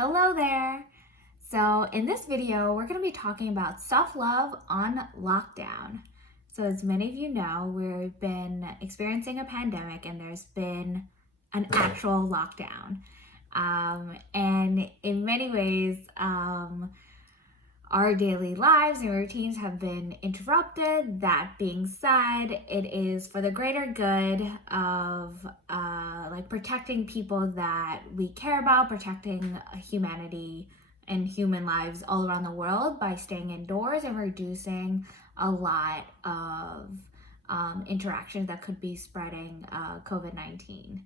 Hello there. So in this video, we're going to be talking about self-love on lockdown. So as many of you know, we've been experiencing a pandemic and there's been an actual lockdown. And in many ways, our daily lives and routines have been interrupted. That being said, it is for the greater good of protecting people that we care about, protecting humanity and human lives all around the world by staying indoors and reducing a lot of interactions that could be spreading COVID-19.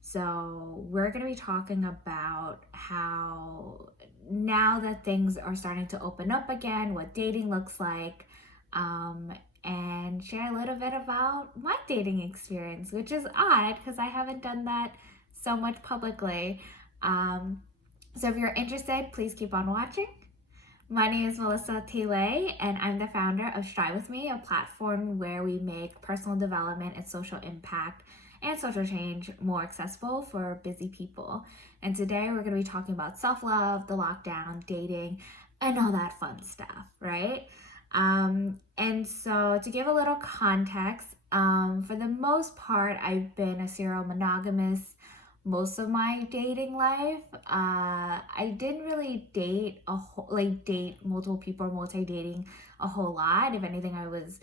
So we're going to be talking about how now that things are starting to open up again, what dating looks like, and share a little bit about my dating experience, which is odd because I haven't done that so much publicly. So if you're interested, please keep on watching. My name is Melissa Tile, and I'm the founder of Strive With Me, a platform where we make personal development and social impact and social change more accessible for busy people. And today we're going to be talking about self-love, the lockdown, dating, and all that fun stuff, right? And so to give a little context, for the most part, I've been a serial monogamous most of my dating life. I didn't really date multiple people or multi-dating a whole lot. If anything, I was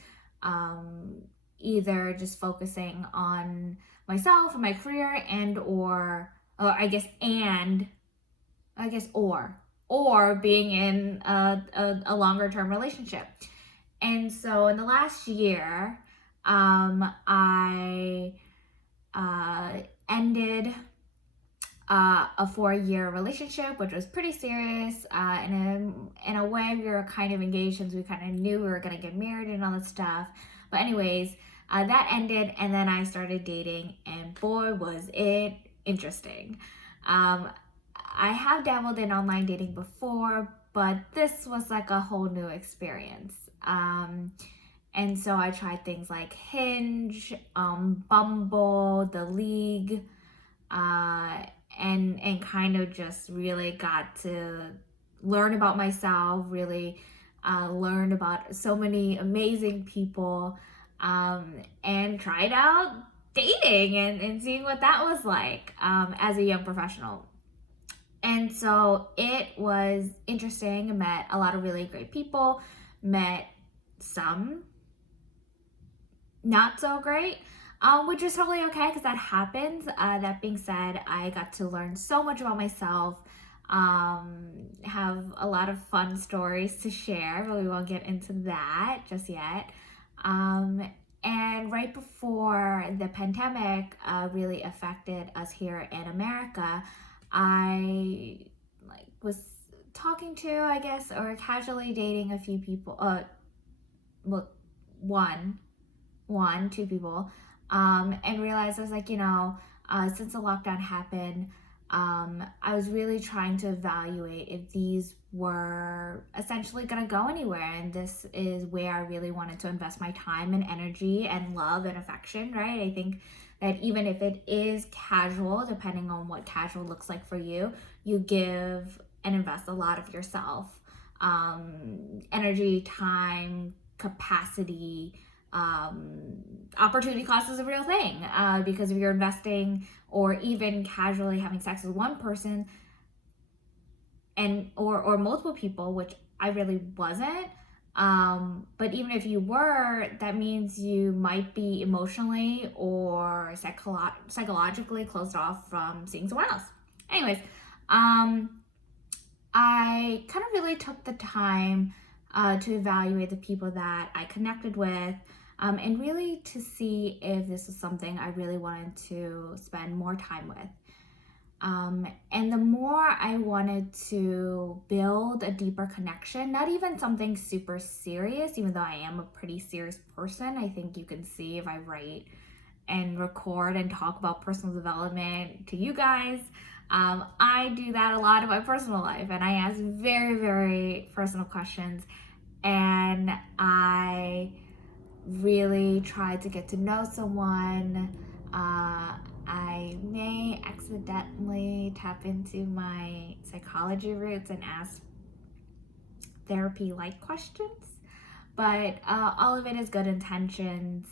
either just focusing on myself and my career or being in a longer term relationship. And so in the last year, I ended a 4-year relationship, which was pretty serious. In a way, we were kind of engaged since we kind of knew we were going to get married and all that stuff. But anyways, that ended, and then I started dating, and boy, was it interesting. I have dabbled in online dating before, but this was like a whole new experience. And so I tried things like Hinge, Bumble, The League, and kind of just really got to learn about myself, really learn about so many amazing people, and tried out dating and seeing what that was like as a young professional. And so it was interesting. I met a lot of really great people, met some not so great, which is totally okay because that happens. That being said, I got to learn so much about myself, have a lot of fun stories to share, but we won't get into that just yet. And right before the pandemic really affected us here in America, I was talking to, I guess, or casually dating a few people. Well, two people, and realized I was like, since the lockdown happened, I was really trying to evaluate if these were essentially going to go anywhere. And this is where I really wanted to invest my time and energy and love and affection, right? I think that even if it is casual, depending on what casual looks like for you, you give and invest a lot of yourself, energy, time, capacity. Opportunity cost is a real thing, because if you're investing or even casually having sex with one person or multiple people, which I really wasn't, but even if you were, that means you might be emotionally or psychologically closed off from seeing someone else. Anyways, I kind of really took the time to evaluate the people that I connected with, and really to see if this was something I really wanted to spend more time with. And the more I wanted to build a deeper connection, not even something super serious, even though I am a pretty serious person. I think you can see if I write and record and talk about personal development to you guys. I do that a lot in my personal life, and I ask very, very personal questions, and I really try to get to know someone. I may accidentally tap into my psychology roots and ask therapy-like questions, but all of it is good intentions,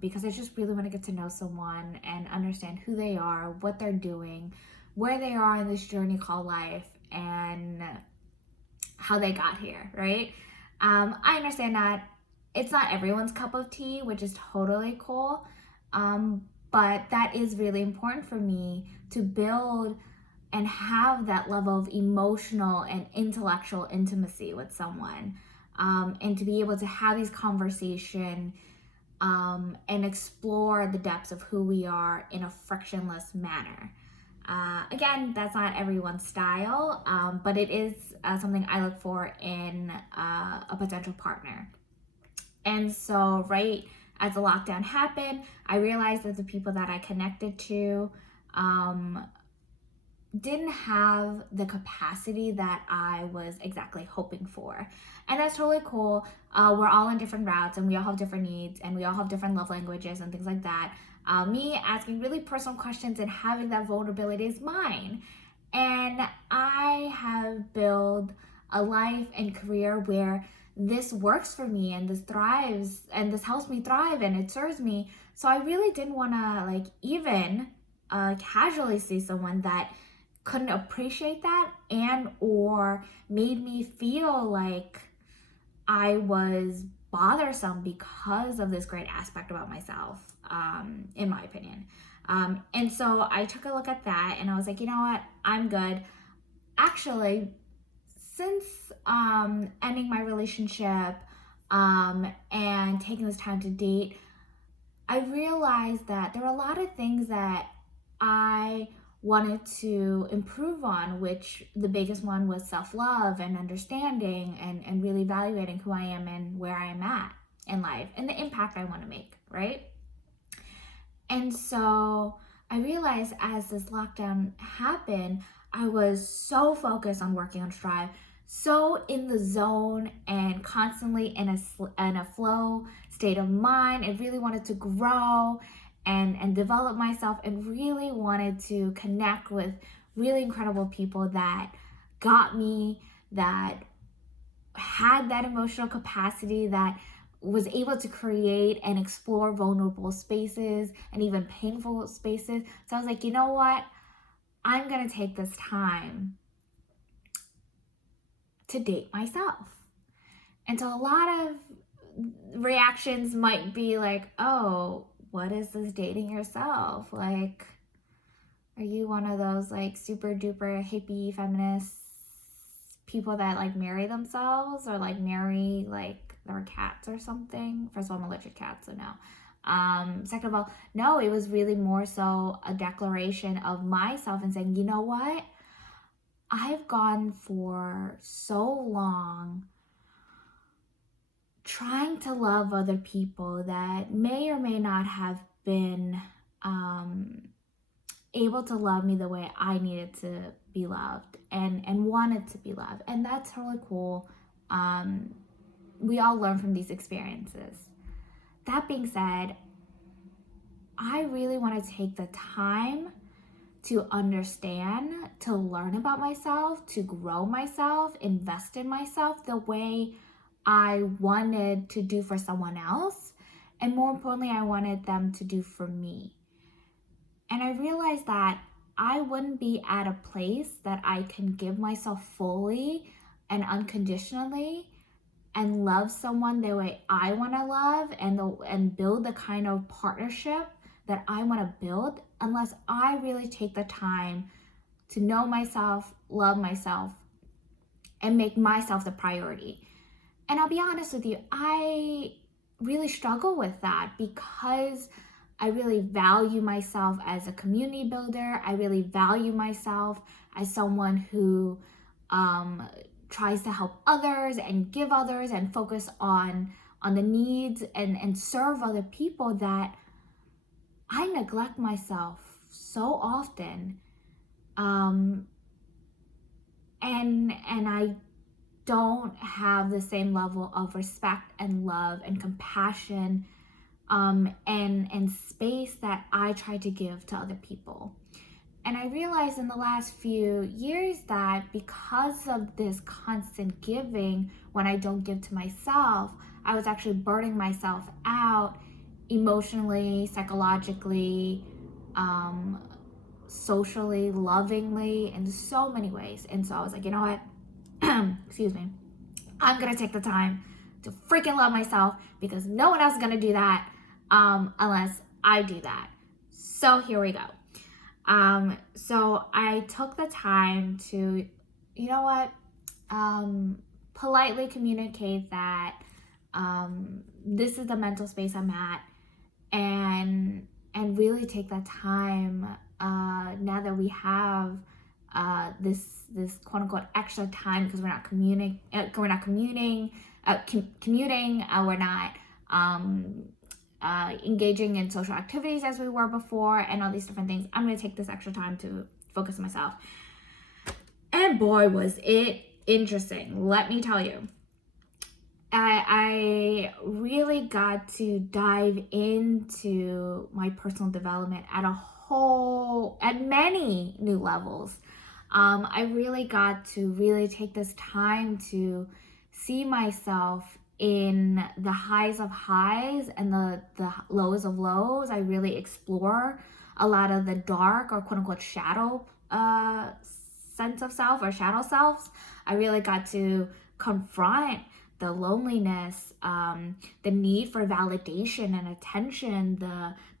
because I just really want to get to know someone and understand who they are, what they're doing, where they are in this journey called life, and how they got here, right? I understand that it's not everyone's cup of tea, which is totally cool. But that is really important for me to build and have that level of emotional and intellectual intimacy with someone, and to be able to have these conversations, and explore the depths of who we are in a frictionless manner. Again, that's not everyone's style, but it is something I look for in a potential partner. And so, right as the lockdown happened, I realized that the people that I connected to didn't have the capacity that I was exactly hoping for. And that's totally cool. We're all in different routes and we all have different needs and we all have different love languages and things like that. Me asking really personal questions and having that vulnerability is mine. And I have built a life and career where this works for me and this thrives and this helps me thrive and it serves me. So I really didn't want to like even casually see someone that couldn't appreciate that and or made me feel like I was bothersome because of this great aspect about myself, in my opinion. And so I took a look at that and I was like, you know what, I'm good. Actually, since ending my relationship, and taking this time to date, I realized that there were a lot of things that I wanted to improve on, which the biggest one was self-love and understanding and really evaluating who I am and where I am at in life and the impact I want to make, right? And so I realized as this lockdown happened, I was so focused on working on Strive, so in the zone and constantly in a flow state of mind, and really wanted to grow and develop myself and really wanted to connect with really incredible people that got me, that had that emotional capacity, that was able to create and explore vulnerable spaces and even painful spaces. So I was like, you know what? I'm going to take this time to date myself. And so a lot of reactions might be like, oh, what is this dating yourself? Like, are you one of those like super duper hippie feminist people that like marry themselves or like marry like their cats or something? First of all, I'm allergic to cats, so no. Second of all, no, it was really more so a declaration of myself and saying, you know what? I've gone for so long trying to love other people that may or may not have been able to love me the way I needed to be loved and wanted to be loved. And that's totally cool. We all learn from these experiences. That being said, I really want to take the time to understand, to learn about myself, to grow myself, invest in myself the way I wanted to do for someone else. And more importantly, I wanted them to do for me. And I realized that I wouldn't be at a place that I can give myself fully and unconditionally and love someone the way I want to love and build the kind of partnership that I want to build unless I really take the time to know myself, love myself, and make myself the priority. And I'll be honest with you, I really struggle with that because I really value myself as a community builder. I really value myself as someone who tries to help others and give others and focus on the needs and serve other people, that I neglect myself so often. And I don't have the same level of respect and love and compassion and space that I try to give to other people. And I realized in the last few years that because of this constant giving, when I don't give to myself, I was actually burning myself out emotionally, psychologically, um, socially, lovingly, in so many ways. And so I was like, you know what? Excuse me. I'm gonna take the time to freaking love myself because no one else is gonna do that unless I do that. So here we go. So I took the time to, you know what, politely communicate that this is the mental space I'm at, and really take that time now that we have this quote unquote extra time because we're not commuting, we're not engaging in social activities as we were before, and all these different things. I'm going to take this extra time to focus on myself. And boy, was it interesting. Let me tell you. I really got to dive into my personal development at many new levels. I really got to really take this time to see myself in the highs of highs and the lows of lows. I really explore a lot of the dark or quote unquote shadow sense of self or shadow selves. I really got to confront the loneliness, the need for validation and attention,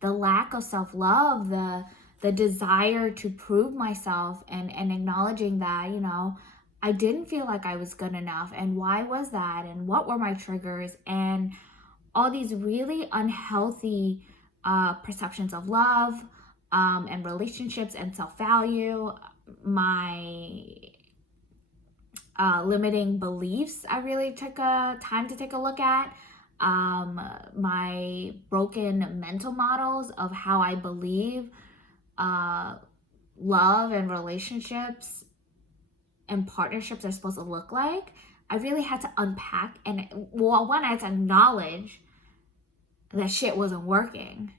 the lack of self-love, the desire to prove myself, and acknowledging that, you know, I didn't feel like I was good enough, and why was that, and what were my triggers, and all these really unhealthy perceptions of love and relationships and self-value, my limiting beliefs I really took a time to take a look at, my broken mental models of how I believe love and relationships and partnerships are supposed to look like. I really had to unpack, and well, one, I had to acknowledge that shit wasn't working.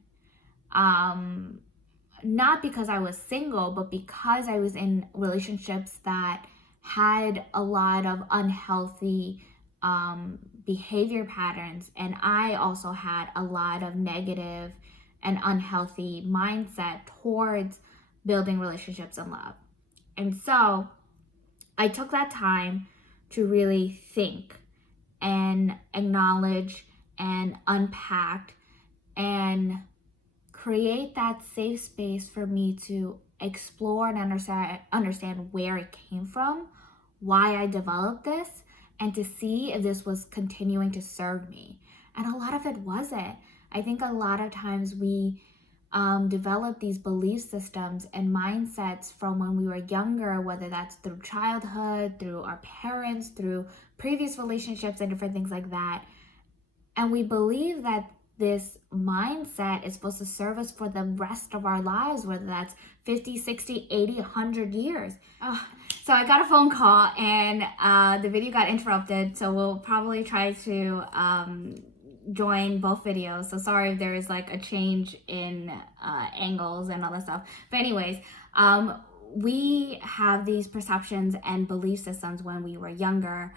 Not because I was single, but because I was in relationships that had a lot of unhealthy behavior patterns, and I also had a lot of negative and unhealthy mindset towards building relationships and love. And so I took that time to really think and acknowledge and unpack and create that safe space for me to explore and understand where it came from, why I developed this, and to see if this was continuing to serve me. And a lot of it wasn't. I think a lot of times we develop these belief systems and mindsets from when we were younger, whether that's through childhood, through our parents, through previous relationships and different things like that. And we believe that this mindset is supposed to serve us for the rest of our lives, whether that's 50, 60, 80, 100 years. So I got a phone call and the video got interrupted. So we'll probably try to join both videos. So sorry if there is like a change in angles and all that stuff. But anyways, we have these perceptions and belief systems when we were younger,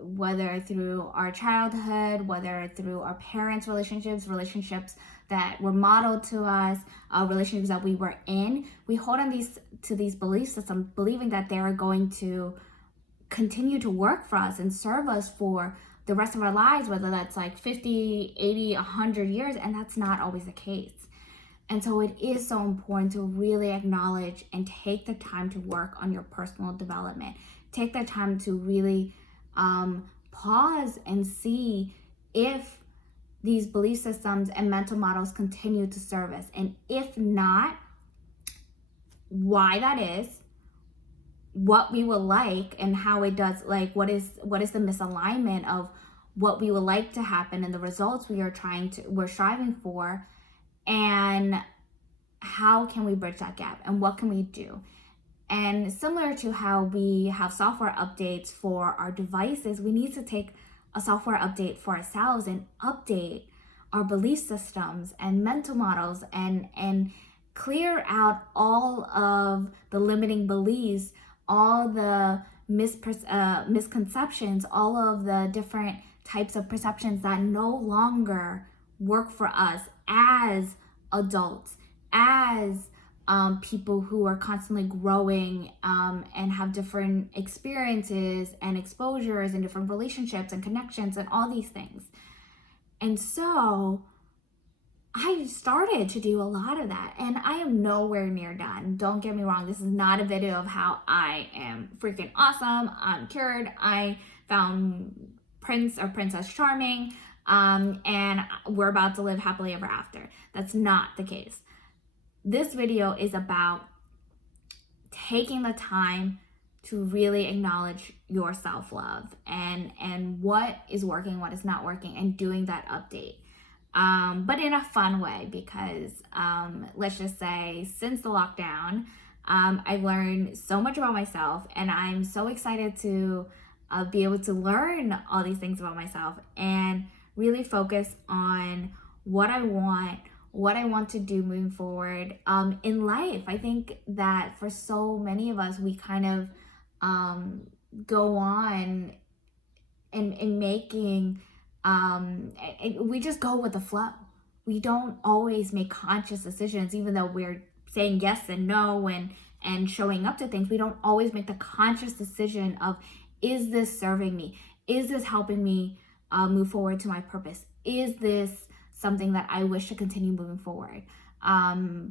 whether through our childhood, whether through our parents' relationships that were modeled to us, relationships that we were in. We hold on to these belief systems, believing that they are going to continue to work for us and serve us for the rest of our lives, whether that's like 50, 80, 100 years, and that's not always the case. And so it is so important to really acknowledge and take the time to work on your personal development. Take the time to really pause and see if these belief systems and mental models continue to serve us. And if not, why that is, what we would like, and how it does, like what is the misalignment of what we would like to happen and the results we're striving for, and how can we bridge that gap and what can we do. And similar to how we have software updates for our devices, we need to take a software update for ourselves and update our belief systems and mental models, and clear out all of the limiting beliefs, all the misconceptions, all of the different types of perceptions that no longer work for us as adults, as people who are constantly growing and have different experiences and exposures and different relationships and connections and all these things. And so I started to do a lot of that, and I am nowhere near done. Don't get me wrong. This is not a video of how I am freaking awesome. I'm cured. I found Prince or Princess Charming, and we're about to live happily ever after. That's not the case. This video is about taking the time to really acknowledge your self-love and what is working, what is not working, and doing that update. But in a fun way, because let's just say since the lockdown, I've learned so much about myself, and I'm so excited to be able to learn all these things about myself and really focus on what I want to do moving forward in life. I think that for so many of us, we kind of go on and making we just go with the flow. We don't always make conscious decisions, even though we're saying yes and no and showing up to things. We don't always make the conscious decision of, is this serving me? Is this helping me move forward to my purpose? Is this something that I wish to continue moving forward?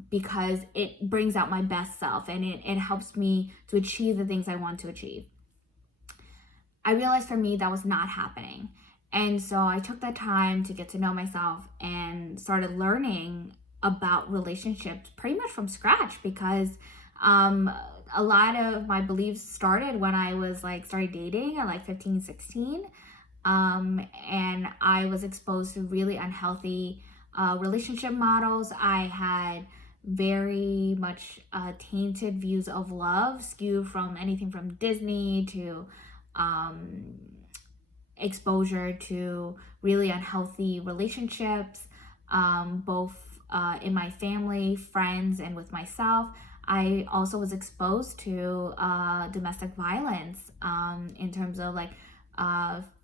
Because it brings out my best self, and it helps me to achieve the things I want to achieve. I realized for me that was not happening. And so I took that time to get to know myself and started learning about relationships pretty much from scratch, because a lot of my beliefs started when I was started dating at 15, 16. And I was exposed to really unhealthy relationship models. I had very much tainted views of love, skewed from anything from Disney to exposure to really unhealthy relationships, both in my family, friends, and with myself. I also was exposed to domestic violence in terms of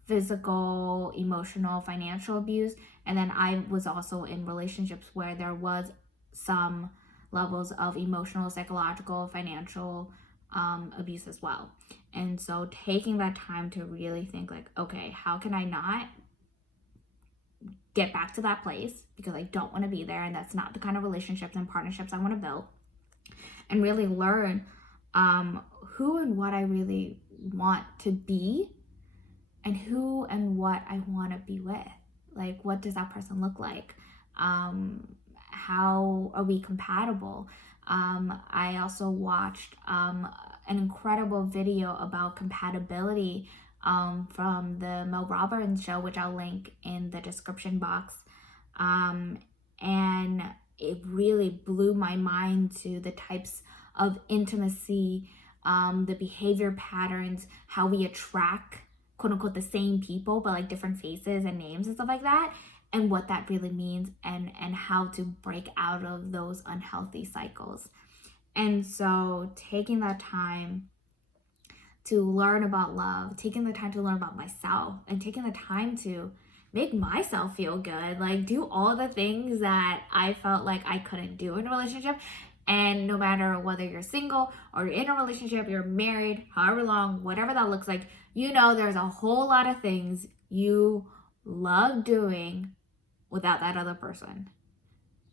physical, emotional, financial abuse. And then I was also in relationships where there was some levels of emotional, psychological, financial abuse as well. And so taking that time to really think okay, how can I not get back to that place, because I don't want to be there, and that's not the kind of relationships and partnerships I want to build, and really learn who and what I really want to be, and who and what I want to be with. What does that person look like? How are we compatible? I also watched an incredible video about compatibility from the Mel Robbins show, which I'll link in the description box. And it really blew my mind to the types of intimacy, the behavior patterns, how we attract quote unquote the same people, but different faces and names and stuff like that, and what that really means, and how to break out of those unhealthy cycles. And so taking that time to learn about love, taking the time to learn about myself, and taking the time to make myself feel good, do all the things that I felt like I couldn't do in a relationship. And no matter whether you're single or you're in a relationship, you're married, however long, whatever that looks like, there's a whole lot of things you love doing without that other person,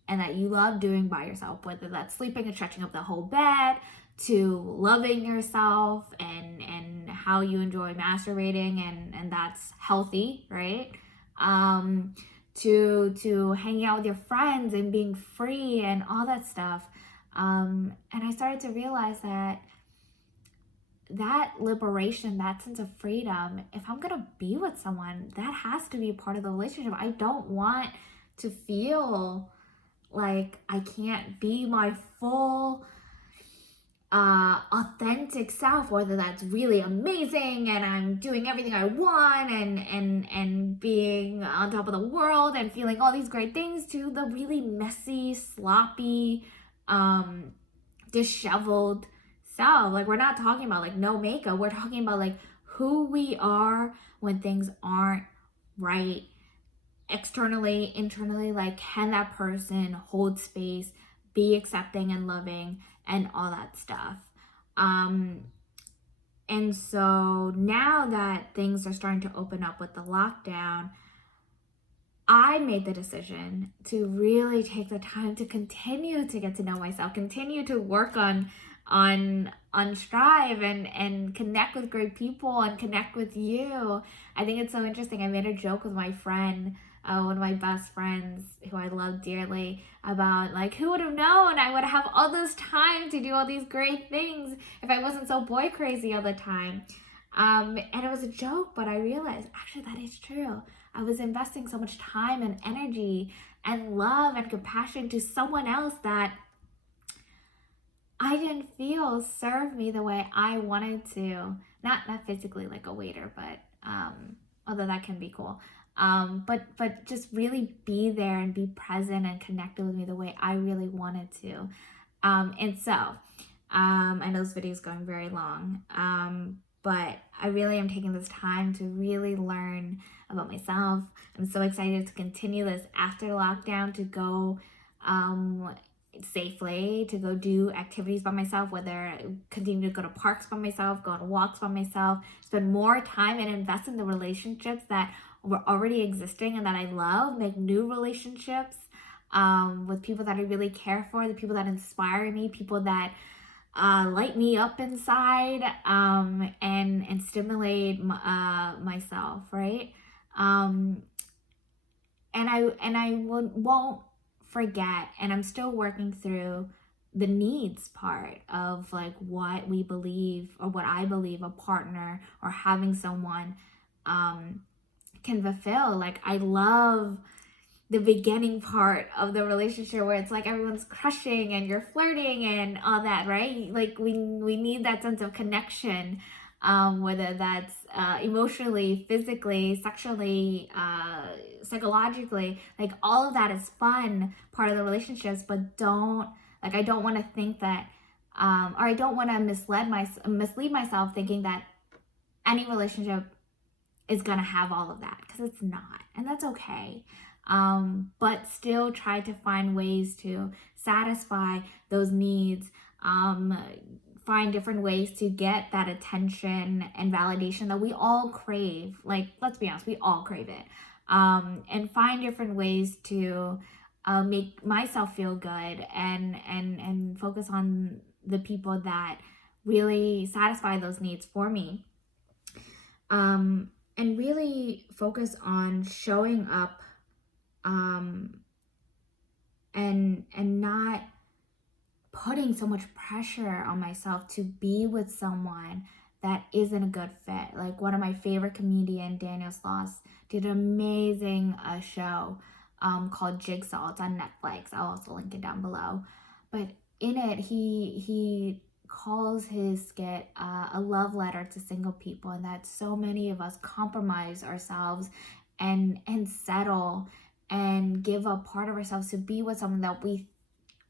and that you love doing by yourself, whether that's sleeping and stretching up the whole bed, to loving yourself and how you enjoy masturbating, and that's healthy, right? To hanging out with your friends and being free and all that stuff. And I started to realize that liberation, that sense of freedom, if I'm gonna be with someone, that has to be a part of the relationship. I don't want to feel like I can't be my full authentic self, whether that's really amazing and I'm doing everything I want and being on top of the world and feeling all these great things, to the really messy, sloppy, um, disheveled self. Like, we're not talking about like no makeup. We're talking about like who we are when things aren't right externally, internally. Like, can that person hold space, be accepting and loving, and all that stuff. Um, and so now that things are starting to open up with the lockdown, I made the decision to really take the time to continue to get to know myself, continue to work on strive and connect with great people and connect with you. I think it's so interesting. I made a joke with my friend, one of my best friends who I love dearly, about like, who would have known I would have all this time to do all these great things if I wasn't so boy crazy all the time. And it was a joke, but I realized actually that is true. I was investing so much time and energy and love and compassion to someone else that I didn't feel served me the way I wanted to. Not physically like a waiter, but although that can be cool. But just really be there and be present and connected with me the way I really wanted to. And so I know this video is going very long, but I really am taking this time to really learn about myself. I'm so excited to continue this after lockdown, to go safely, to go do activities by myself, whether continue to go to parks by myself, go on walks by myself, spend more time and invest in the relationships that were already existing and that I love, make new relationships with people that I really care for, the people that inspire me, people that light me up inside, and stimulate myself, right? Um, and I won't forget, and I'm still working through the needs part of like what we believe, or what I believe a partner or having someone can fulfill. Like, I love the beginning part of the relationship where it's like everyone's crushing and you're flirting and all that, right? Like, we need that sense of connection, whether that's emotionally, physically, sexually, psychologically. Like, all of that is fun part of the relationships, but I don't want to think that, or I don't want to mislead myself thinking that any relationship is gonna have all of that, because it's not, and that's okay. But still try to find ways to satisfy those needs, find different ways to get that attention and validation that we all crave. Like, let's be honest, we all crave it. And find different ways to make myself feel good, and focus on the people that really satisfy those needs for me. And really focus on showing up, and not putting so much pressure on myself to be with someone that isn't a good fit. Like, one of my favorite comedian, Daniel Sloss, did an amazing show called Jigsaw. It's on Netflix. I'll also link it down below. But in it, he calls his skit a love letter to single people, and that so many of us compromise ourselves and settle and give up part of ourselves to be with someone that we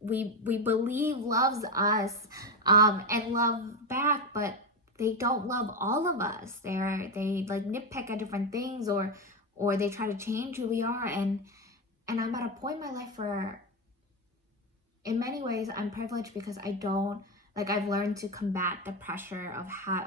believe loves us, and love back, but they don't love all of us. They like nitpick at different things, or they try to change who we are. And I'm at a point in my life where, in many ways, I'm privileged, because I don't, like, I've learned to combat the pressure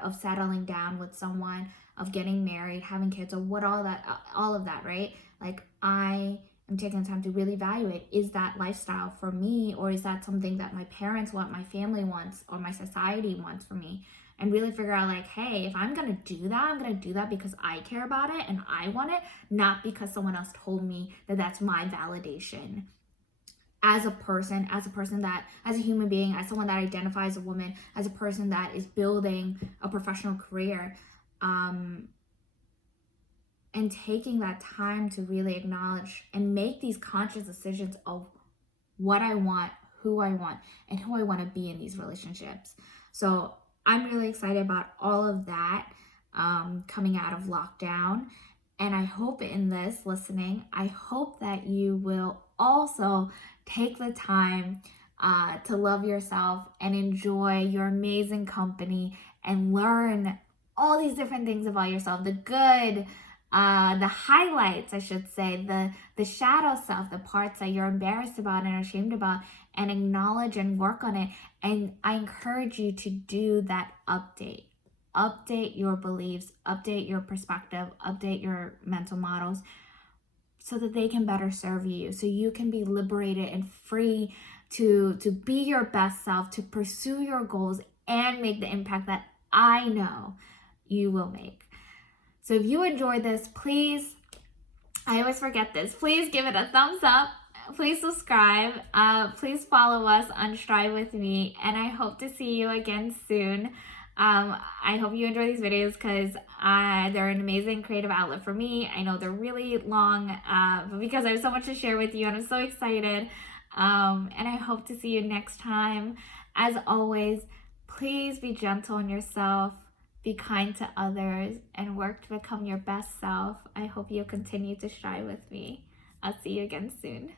of settling down with someone, of getting married, having kids, or all of that, right? Like, I am taking the time to really evaluate, is that lifestyle for me, or is that something that my parents want, my family wants, or my society wants for me? And really figure out, like, hey, if I'm gonna do that, I'm gonna do that because I care about it and I want it, not because someone else told me that that's my validation. As a person that, as a human being, as someone that identifies as a woman, as a person that is building a professional career, and taking that time to really acknowledge and make these conscious decisions of what I want, who I want, and who I want to be in these relationships. So I'm really excited about all of that coming out of lockdown. And I hope in this listening, I hope that you will also take the time to love yourself and enjoy your amazing company and learn all these different things about yourself, the good, the highlights, I should say, the shadow self, the parts that you're embarrassed about and ashamed about, and acknowledge and work on it. And I encourage you to do that update. Update your beliefs, update your perspective, update your mental models so that they can better serve you, so you can be liberated and free to be your best self, to pursue your goals and make the impact that I know you will make. So if you enjoyed this, please, I always forget this, please give it a thumbs up. Please subscribe. Please follow us on Strive With Me. And I hope to see you again soon. I hope you enjoy these videos because they're an amazing creative outlet for me. I know they're really long, but because I have so much to share with you and I'm so excited. And I hope to see you next time. As always, please be gentle on yourself. Be kind to others and work to become your best self. I hope you'll continue to strive with me. I'll see you again soon.